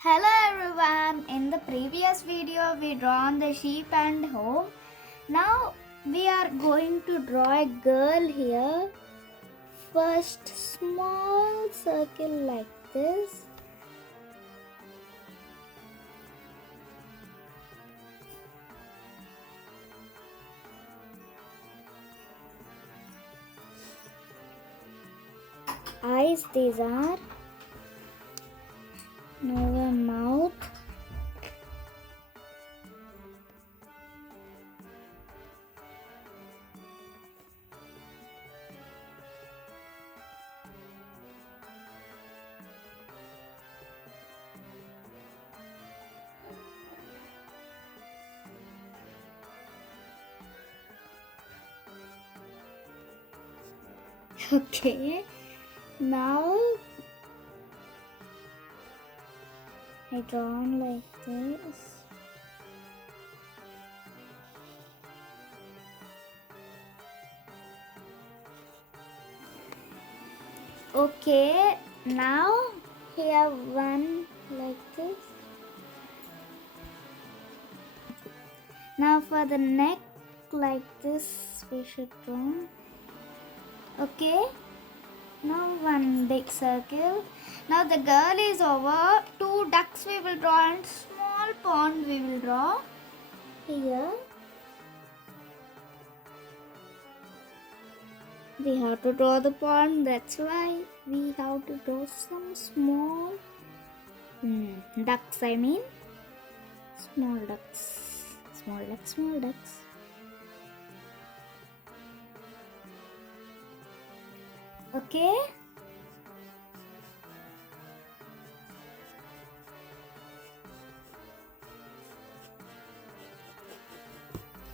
Hello everyone, in the previous video we drawn the sheep and home. Now we are going to draw a girl here. First small circle like this. Eyes these are. Now a mouth. Okay, now I drawn like this. Okay, now here one like this. Now for the neck like this we should draw. Okay, now one big circle. Now the girl is over. Two ducks we will draw and small pond we will draw here. We have to draw the pond, that's why we have to draw some small ducks, I mean small ducks, small ducks, small ducks. Okay,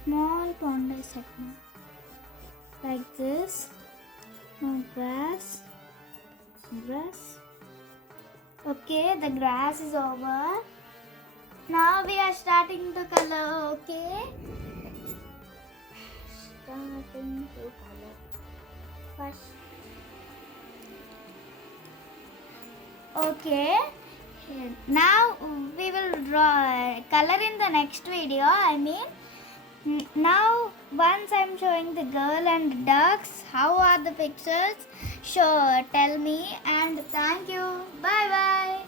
small pond I said now. Like this. Now grass. Okay, the grass is over. Now we are starting to color. Okay, starting to color first. Okay, now we will draw color in the next video. I mean, now once I'm showing the girl and ducks, how are the pictures? Sure, tell me, and thank you. Bye bye.